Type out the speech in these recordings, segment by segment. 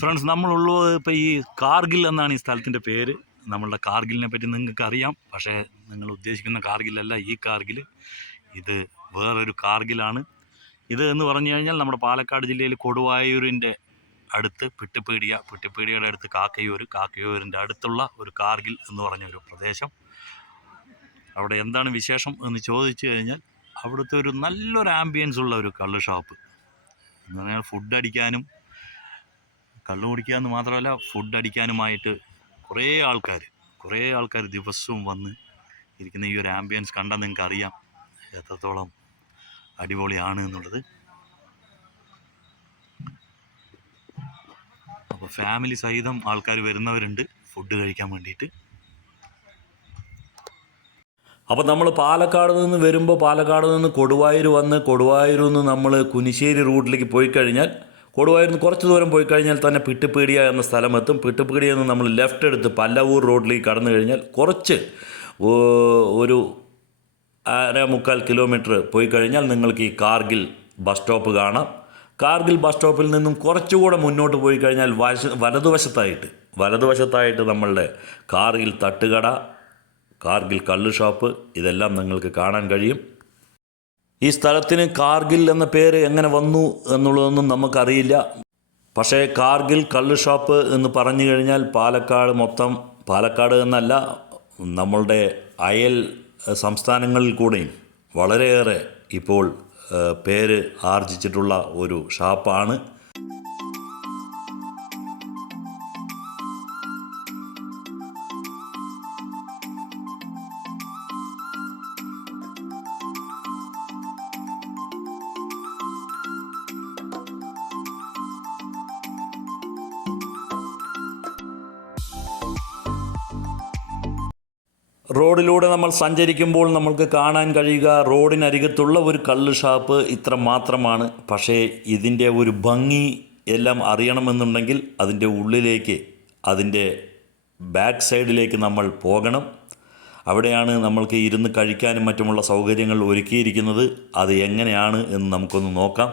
Friends, നമ്മളുള്ളത് ഇപ്പോൾ ഈ കാർഗിൽ എന്നാണ് ഈ സ്ഥലത്തിൻ്റെ പേര്. നമ്മളുടെ കാർഗിലിനെ പറ്റി നിങ്ങൾക്ക് അറിയാം, പക്ഷേ നിങ്ങൾ ഉദ്ദേശിക്കുന്ന കാർഗിലല്ല ഈ കാർഗിൽ. ഇത് വേറൊരു കാർഗിലാണ്. ഇത് എന്ന് പറഞ്ഞു കഴിഞ്ഞാൽ നമ്മുടെ പാലക്കാട് ജില്ലയിൽ കൊടുവായൂരിൻ്റെ അടുത്ത് പിട്ടിപ്പീടികയുടെ അടുത്ത് കാക്കയൂരിൻ്റെ അടുത്തുള്ള ഒരു കാർഗിൽ എന്ന് പറഞ്ഞ ഒരു പ്രദേശം. അവിടെ എന്താണ് വിശേഷം എന്ന് ചോദിച്ചു കഴിഞ്ഞാൽ, അവിടുത്തെ ഒരു നല്ലൊരു ആംബിയൻസ് ഉള്ള ഒരു കള്ള് ഷോപ്പ് എന്ന് പറഞ്ഞാൽ ഫുഡ് അടിക്കാനും കള്ള് കുടിക്കാമെന്ന് മാത്രമല്ല ഫുഡ് അടിക്കാനുമായിട്ട് കുറേ ആൾക്കാർ ദിവസവും വന്ന് ഇരിക്കുന്ന ഈ ഒരു ആംബിയൻസ് കണ്ടാൽ നിങ്ങൾക്ക് അറിയാം എത്രത്തോളം അടിപൊളിയാണ് എന്നുള്ളത്. അപ്പോൾ ഫാമിലി സഹിതം ആൾക്കാർ വരുന്നവരുണ്ട് ഫുഡ് കഴിക്കാൻ വേണ്ടിയിട്ട്. അപ്പോൾ നമ്മൾ പാലക്കാട് നിന്ന് വരുമ്പോൾ പാലക്കാട് നിന്ന് കൊടുവായൂർ വന്ന് കൊടുവായൂരിൽ നിന്ന് നമ്മൾ കുനിശ്ശേരി റൂട്ടിലേക്ക് പോയി കഴിഞ്ഞാൽ, കൊടുവായൂരിൽ നിന്ന് കുറച്ച് ദൂരം പോയി കഴിഞ്ഞാൽ തന്നെ പിട്ടിപ്പീടിയ എന്ന സ്ഥലമെത്തും. പിട്ടിപ്പീടിയിൽ നിന്ന് നമ്മൾ ലെഫ്റ്റ് എടുത്ത് പല്ലവൂർ റോഡിലേക്ക് കടന്നു കഴിഞ്ഞാൽ കുറച്ച് ഒരു 1.25 കിലോമീറ്റർ പോയി കഴിഞ്ഞാൽ നിങ്ങൾക്ക് ഈ കാർഗിൽ ബസ് സ്റ്റോപ്പ് കാണാം. കാർഗിൽ ബസ് സ്റ്റോപ്പിൽ നിന്നും കുറച്ചുകൂടെ മുന്നോട്ട് പോയി കഴിഞ്ഞാൽ വലതുവശത്തായിട്ട് നമ്മളുടെ കാർഗിൽ തട്ടുകട, കാർഗിൽ കള്ള് ഷോപ്പ് ഇതെല്ലാം നിങ്ങൾക്ക് കാണാൻ കഴിയും. ഈ സ്ഥലത്തിന് കാർഗിൽ എന്ന പേര് എങ്ങനെ വന്നു എന്നുള്ളതൊന്നും നമുക്കറിയില്ല. പക്ഷേ കാർഗിൽ കള്ള് ഷോപ്പ് എന്ന് പറഞ്ഞു കഴിഞ്ഞാൽ പാലക്കാട് എന്നല്ല, നമ്മളുടെ അയൽ സംസ്ഥാനങ്ങളിൽ കൂടെയും വളരെയേറെ ഇപ്പോൾ പേര് ആർജിച്ചിട്ടുള്ള ഒരു ഷാപ്പാണ്. റോഡിലൂടെ നമ്മൾ സഞ്ചരിക്കുമ്പോൾ നമ്മൾക്ക് കാണാൻ കഴിയുക റോഡിനരികത്തുള്ള ഒരു കള്ള് ഷാപ്പ് ഇത്ര മാത്രമാണ്. പക്ഷേ ഇതിൻ്റെ ഒരു ഭംഗി എല്ലാം അറിയണമെന്നുണ്ടെങ്കിൽ അതിൻ്റെ ഉള്ളിലേക്ക്, അതിൻ്റെ ബാക്ക് സൈഡിലേക്ക് നമ്മൾ പോകണം. അവിടെയാണ് നമ്മൾക്ക് ഇരുന്ന് കഴിക്കാനും മറ്റുമുള്ള സൗകര്യങ്ങൾ ഒരുക്കിയിരിക്കുന്നത്. അത് എങ്ങനെയാണ് എന്ന് നമുക്കൊന്ന് നോക്കാം.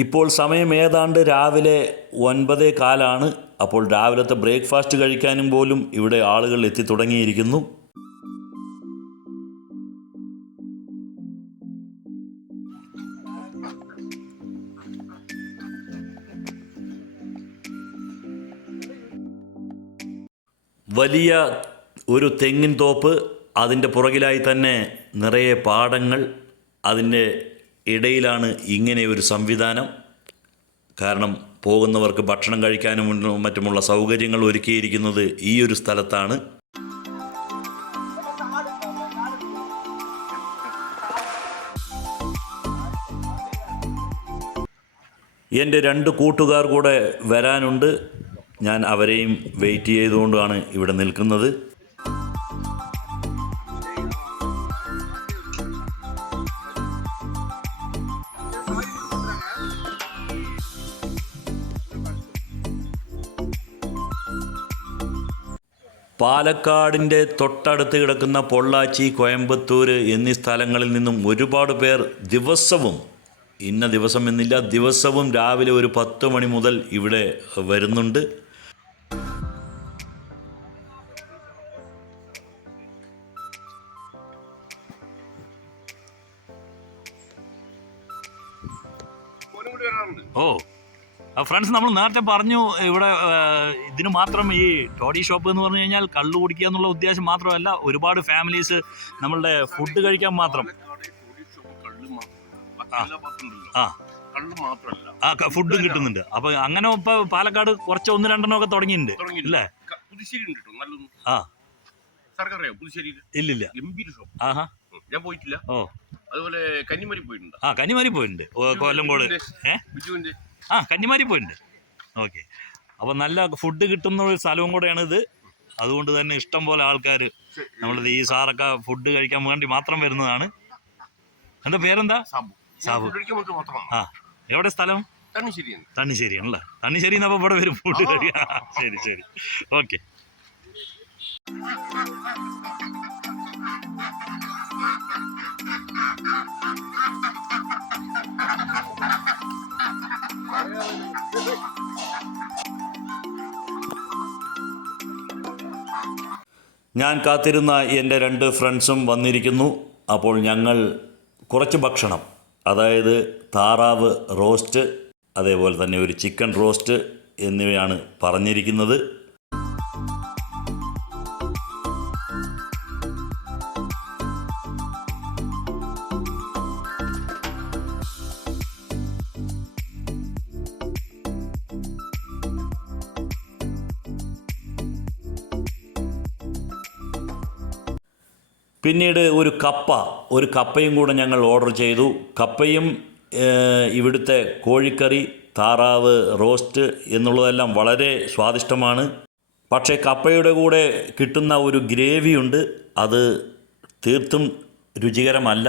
ഇപ്പോൾ സമയം ഏതാണ്ട് രാവിലെ 9:15. അപ്പോൾ രാവിലത്തെ ബ്രേക്ക്ഫാസ്റ്റ് കഴിക്കാനും പോലും ഇവിടെ ആളുകൾ എത്തിത്തുടങ്ങിയിരിക്കുന്നു. വലിയ ഒരു തെങ്ങിൻ തോപ്പ്, അതിൻ്റെ പുറകിലായി തന്നെ നിറയെ പാടങ്ങൾ, അതിൻ്റെ ഇടയിലാണ് ഇങ്ങനെ ഒരു സംവിധാനം. കാരണം പോകുന്നവർക്ക് ഭക്ഷണം കഴിക്കാനും മറ്റുമുള്ള സൗകര്യങ്ങൾ ഒരുക്കിയിരിക്കുന്നത് ഈ ഒരു സ്ഥലത്താണ്. എൻ്റെ 2 കൂട്ടുകാർ കൂടെ വരാനുണ്ട്. ഞാൻ അവരെയും വെയിറ്റ് ചെയ്തുകൊണ്ടാണ് ഇവിടെ നിൽക്കുന്നത്. പാലക്കാടിൻ്റെ തൊട്ടടുത്ത് കിടക്കുന്ന പൊള്ളാച്ചി, കോയമ്പത്തൂർ എന്നീ സ്ഥലങ്ങളിൽ നിന്നും ഒരുപാട് പേർ ദിവസവും, ഇന്ന ദിവസം എന്നില്ല, ദിവസവും രാവിലെ ഒരു 10 മണി മുതൽ ഇവിടെ വരുന്നുണ്ട്. ഫ്രണ്ട്സ്, നമ്മൾ നേരത്തെ പറഞ്ഞു ഇവിടെ ഇതിന് മാത്രം ഈ ടോഡി ഷോപ്പ് എന്ന് പറഞ്ഞു കഴിഞ്ഞാൽ കള്ളു കുടിക്കുക എന്നുള്ള ഉദ്ദേശം മാത്രമല്ല, ഒരുപാട് ഫാമിലീസ് നമ്മളുടെ ഫുഡ് കഴിക്കാൻ മാത്രം ഫുഡും കിട്ടുന്നുണ്ട്. അപ്പൊ അങ്ങനെ ഇപ്പൊ പാലക്കാട് കുറച്ച് 1-2 ഒക്കെ തുടങ്ങിയിട്ടുണ്ട് അല്ലേ? ഇല്ലില്ല. ഞാൻ പോയിട്ടില്ല. അതുപോലെ കന്നിമാരി പോയിട്ടുണ്ട്. കന്നിമാരി പോയിട്ടുണ്ട്, കൊല്ലംകോട്. കന്നിമാരി പോയിട്ടുണ്ട്. ഓക്കെ. അപ്പോൾ നല്ല ഫുഡ് കിട്ടുന്ന ഒരു സ്ഥലവും കൂടെയാണ് ഇത്. അതുകൊണ്ട് തന്നെ ഇഷ്ടം പോലെ ആൾക്കാർ നമ്മളിത് ഈ സാറൊക്കെ ഫുഡ് കഴിക്കാൻ വേണ്ടി മാത്രം വരുന്നതാണ്. എൻ്റെ പേരെന്താ? സാബു. എവിടെ സ്ഥലം? തണ്ണിശ്ശേരിയാണല്ലേ? തണ്ണിശ്ശേരി അപ്പോൾ ഇവിടെ വരും ഫുഡ് കഴിക്കാം. ശരി, ഓക്കെ. ഞാൻ കാത്തിരുന്ന എൻ്റെ 2 ഫ്രണ്ട്സും വന്നിരിക്കുന്നു. അപ്പോൾ ഞങ്ങൾ കുറച്ച് ഭക്ഷണം, അതായത് താറാവ് റോസ്റ്റ്, അതേപോലെ തന്നെ ഒരു ചിക്കൻ റോസ്റ്റ് എന്നിവയാണ് പറഞ്ഞിരിക്കുന്നത്. പിന്നീട് ഒരു കപ്പയും കൂടെ ഞങ്ങൾ ഓർഡർ ചെയ്തു. കപ്പയും ഇവിടുത്തെ കോഴിക്കറി, താറാവ് റോസ്റ്റ് എന്നുള്ളതെല്ലാം വളരെ സ്വാദിഷ്ടമാണ്. പക്ഷേ കപ്പയുടെ കൂടെ കിട്ടുന്ന ഒരു ഗ്രേവിയുണ്ട്, അത് തീർത്തും രുചികരമല്ല.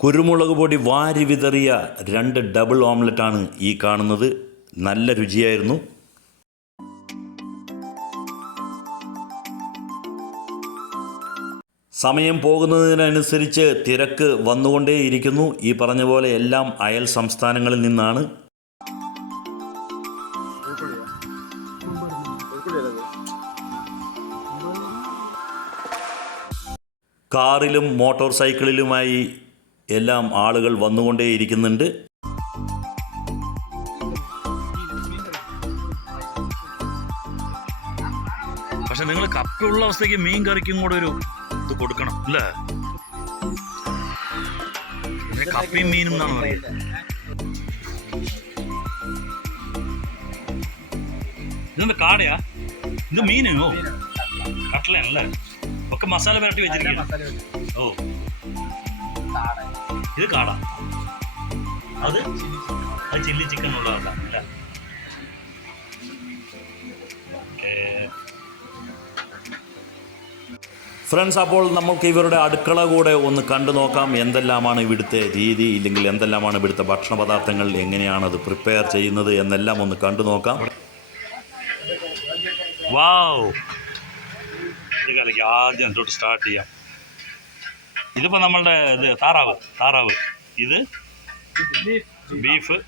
കുരുമുളക് പൊടി വാരി വിതറിയ 2 ഡബിൾ ഓംലെറ്റാണ് ഈ കാണുന്നത്. നല്ല രുചിയായിരുന്നു. സമയം പോകുന്നതിനനുസരിച്ച് തിരക്ക് വന്നുകൊണ്ടേയിരിക്കുന്നു. ഈ പറഞ്ഞ പോലെ എല്ലാം അയൽ സംസ്ഥാനങ്ങളിൽ നിന്നാണ്. കാറിലും മോട്ടോർ സൈക്കിളിലുമായി എല്ലാം ആളുകൾ വന്നുകൊണ്ടേയിരിക്കുന്നുണ്ട്. പക്ഷെ നിങ്ങൾ കപ്പയുള്ള അവസ്ഥയ്ക്ക് മീൻ കറിക്കും കൂടെ ഒരു ഇത് കൊടുക്കണം അല്ലേ? കപ്പയും മീനും എന്നാണ് പറയുന്നത്. ഇതെന്താ കാടയാ? ഇത് മീനോ? കട്ടലല്ലേ? ഒക്കെ മസാല പുരട്ടി വെച്ചിരിക്കുന്നു. ഓ, ഇത് കാട. അത് ചില്ലി ചിക്കൻ ഉള്ളതല്ല അല്ലേ? ഫ്രണ്ട്സ്, അപ്പോൾ നമുക്ക് ഇവരുടെ അടുക്കള കൂടെ ഒന്ന് കണ്ടു നോക്കാം. എന്തെല്ലാമാണ് ഇവിടുത്തെ രീതി, ഇല്ലെങ്കിൽ എന്തെല്ലാമാണ് ഇവിടുത്തെ ഭക്ഷണ പദാർത്ഥങ്ങൾ, എങ്ങനെയാണത് പ്രിപ്പയർ ചെയ്യുന്നത് എന്നെല്ലാം ഒന്ന് കണ്ടു നോക്കാം. വാവ്, ഇത് കളിക്ക് ആദ്യം തൊട്ട് സ്റ്റാർട്ട് ചെയ്യാം. ഇതിപ്പോൾ നമ്മളുടെ ഇത് താറാവ്, ഇത് ബീഫ്,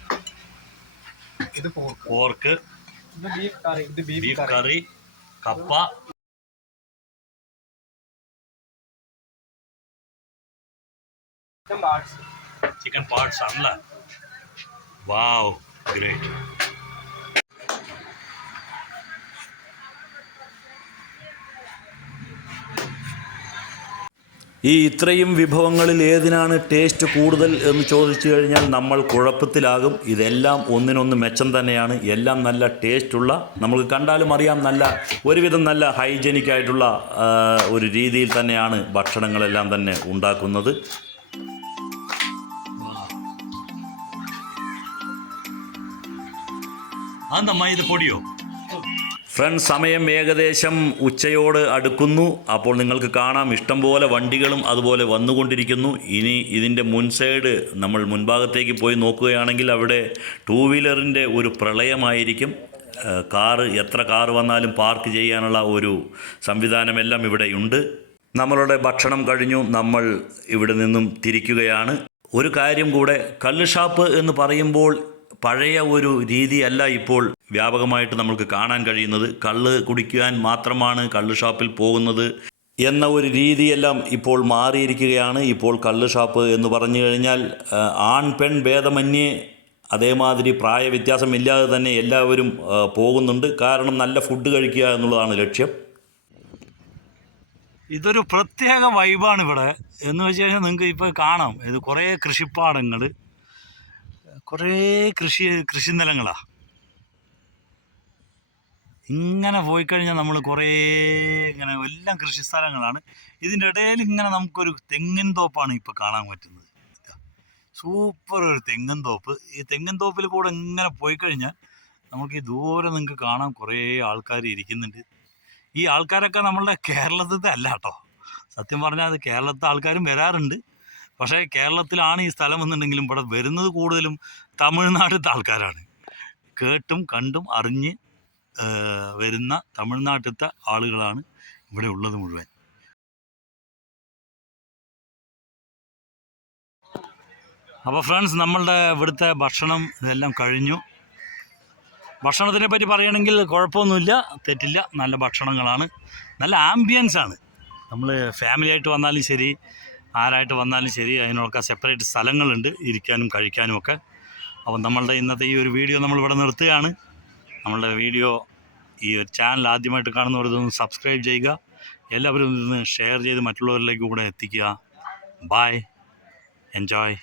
ഇത് പോർക്ക്, ബീഫ് കറി, കപ്പ, ചിക്കൻ പാർട്സ് ആണല്ലേ? വാവ്, ഗ്രേറ്റ്. ഈ ഇത്രയും വിഭവങ്ങളിൽ ഏതിനാണ് ടേസ്റ്റ് കൂടുതൽ എന്ന് ചോദിച്ചു കഴിഞ്ഞാൽ നമ്മൾ കുഴപ്പത്തിലാകും. ഇതെല്ലാം ഒന്നിനൊന്ന് മെച്ചം തന്നെയാണ്. എല്ലാം നല്ല ടേസ്റ്റുള്ള, നമുക്ക് കണ്ടാലും അറിയാം, നല്ല ഒരുവിധം നല്ല ഹൈജനിക് ആയിട്ടുള്ള ഒരു രീതിയിൽ തന്നെയാണ് ഭക്ഷണങ്ങളെല്ലാം തന്നെ ഉണ്ടാക്കുന്നത്. ഇത് പൊടിയോ? ഫ്രണ്ട്സ്, സമയം ഏകദേശം ഉച്ചയോട് അടുക്കുന്നു. അപ്പോൾ നിങ്ങൾക്ക് കാണാം ഇഷ്ടംപോലെ വണ്ടികളും അതുപോലെ വന്നുകൊണ്ടിരിക്കുന്നു. ഇനി ഇതിൻ്റെ മുൻസൈഡ് നമ്മൾ മുൻഭാഗത്തേക്ക് പോയി നോക്കുകയാണെങ്കിൽ അവിടെ 2 വീലറിൻ്റെ ഒരു പ്രളയമായിരിക്കും. എത്ര കാറ് വന്നാലും പാർക്ക് ചെയ്യാനുള്ള ഒരു സംവിധാനമെല്ലാം ഇവിടെയുണ്ട്. നമ്മളുടെ ഭക്ഷണം കഴിഞ്ഞു, നമ്മൾ ഇവിടെ നിന്നും തിരിക്കുകയാണ്. ഒരു കാര്യം കൂടെ, കള്ള് ഷാപ്പ് എന്ന് പറയുമ്പോൾ പഴയ ഒരു രീതിയല്ല ഇപ്പോൾ വ്യാപകമായിട്ട് നമുക്ക് കാണാൻ കഴിയുന്നത്. കള്ള് കുടിക്കാൻ മാത്രമാണ് കള്ള് ഷാപ്പിൽ പോകുന്നത് എന്ന ഒരു രീതിയെല്ലാം ഇപ്പോൾ മാറിയിരിക്കുകയാണ്. ഇപ്പോൾ കള്ള് ഷാപ്പ് എന്ന് പറഞ്ഞു കഴിഞ്ഞാൽ ആൺ പെൺ ഭേദമന്യേ അതേമാതിരി പ്രായ വ്യത്യാസമില്ലാതെ തന്നെ എല്ലാവരും പോകുന്നുണ്ട്. കാരണം നല്ല ഫുഡ് കഴിക്കുക എന്നുള്ളതാണ് ലക്ഷ്യം. ഇതൊരു പ്രത്യേക വൈബാണ് ഇവിടെ. എന്ന് വെച്ച് കഴിഞ്ഞാൽ നിങ്ങൾക്ക് ഇപ്പോൾ കാണാം, ഇത് കുറേ കൃഷിപ്പാടങ്ങൾ, കുറേ കൃഷിനിലങ്ങളാണ്. ഇങ്ങനെ പോയി കഴിഞ്ഞാൽ നമ്മൾ കുറേ ഇങ്ങനെ എല്ലാം കൃഷിസ്ഥലങ്ങളാണ്. ഇതിൻ്റെ ഇടയിൽ ഇങ്ങനെ നമുക്കൊരു തെങ്ങിൻ തോപ്പാണ് ഇപ്പോൾ കാണാൻ പറ്റുന്നത്. സൂപ്പർ ഒരു തെങ്ങിൻ തോപ്പ്. ഈ തെങ്ങിൻ തോപ്പിൽ കൂടെ ഇങ്ങനെ പോയി കഴിഞ്ഞാൽ നമുക്ക് ഈ ദൂരെ നിങ്ങൾക്ക് കാണാൻ കുറേ ആൾക്കാർ ഇരിക്കുന്നുണ്ട്. ഈ ആൾക്കാരൊക്കെ നമ്മളുടെ കേരളത്തിലത്തെ അല്ല കേട്ടോ. സത്യം പറഞ്ഞാൽ അത് കേരളത്തിലെ ആൾക്കാരും വരാറുണ്ട്. പക്ഷേ കേരളത്തിലാണ് ഈ സ്ഥലം എന്നുണ്ടെങ്കിലും ഇവിടെ വരുന്നത് കൂടുതലും തമിഴ്നാട്ടിലത്തെ ആൾക്കാരാണ്. കേട്ടും കണ്ടും അറിഞ്ഞ് വരുന്ന തമിഴ്നാട്ടിലത്തെ ആളുകളാണ് ഇവിടെ ഉള്ളത് മുഴുവൻ. അപ്പോൾ ഫ്രണ്ട്സ്, നമ്മളുടെ ഇവിടുത്തെ ഭക്ഷണം ഇതെല്ലാം കഴിഞ്ഞു. ഭക്ഷണത്തിനെ പറ്റി പറയുകയാണെങ്കിൽ കുഴപ്പമൊന്നുമില്ല, തെറ്റില്ല. നല്ല ഭക്ഷണങ്ങളാണ്, നല്ല ആംബിയൻസ് ആണ്. നമ്മൾ ഫാമിലി ആയിട്ട് വന്നാലും ശരി, ആരായിട്ട് വന്നാലും ശരി, അതിനൊക്കെ സെപ്പറേറ്റ് സ്ഥലങ്ങളുണ്ട് ഇരിക്കാനും കഴിക്കാനും ഒക്കെ. അപ്പം നമ്മളുടെ ഇന്നത്തെ ഈ ഒരു വീഡിയോ നമ്മളിവിടെ നിർത്തുകയാണ്. നമ്മളുടെ വീഡിയോ, ഈ ഒരു ചാനൽ ആദ്യമായിട്ട് കാണുന്നവരൊന്ന് സബ്സ്ക്രൈബ് ചെയ്യുക. എല്ലാവരും ഇതൊന്ന് ഷെയർ ചെയ്ത് മറ്റുള്ളവരിലേക്ക് കൂടെ എത്തിക്കുക. Bye, enjoy.